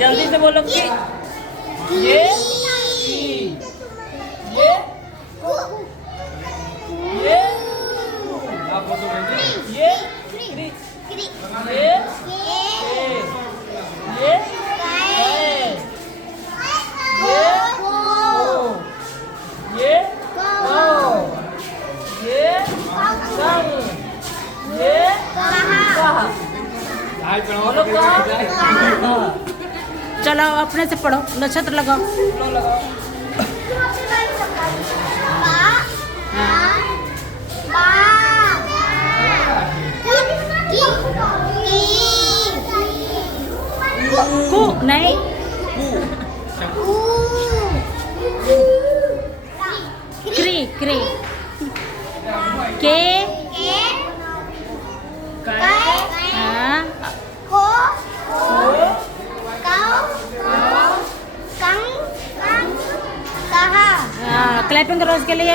जल्दी से बोलो कि ये ये ये ये चलो अपने से पढ़ो, नक्षत्र लगाओ। कु नहीं, क्री क्री के क्लैपिंग करो उसके लिए।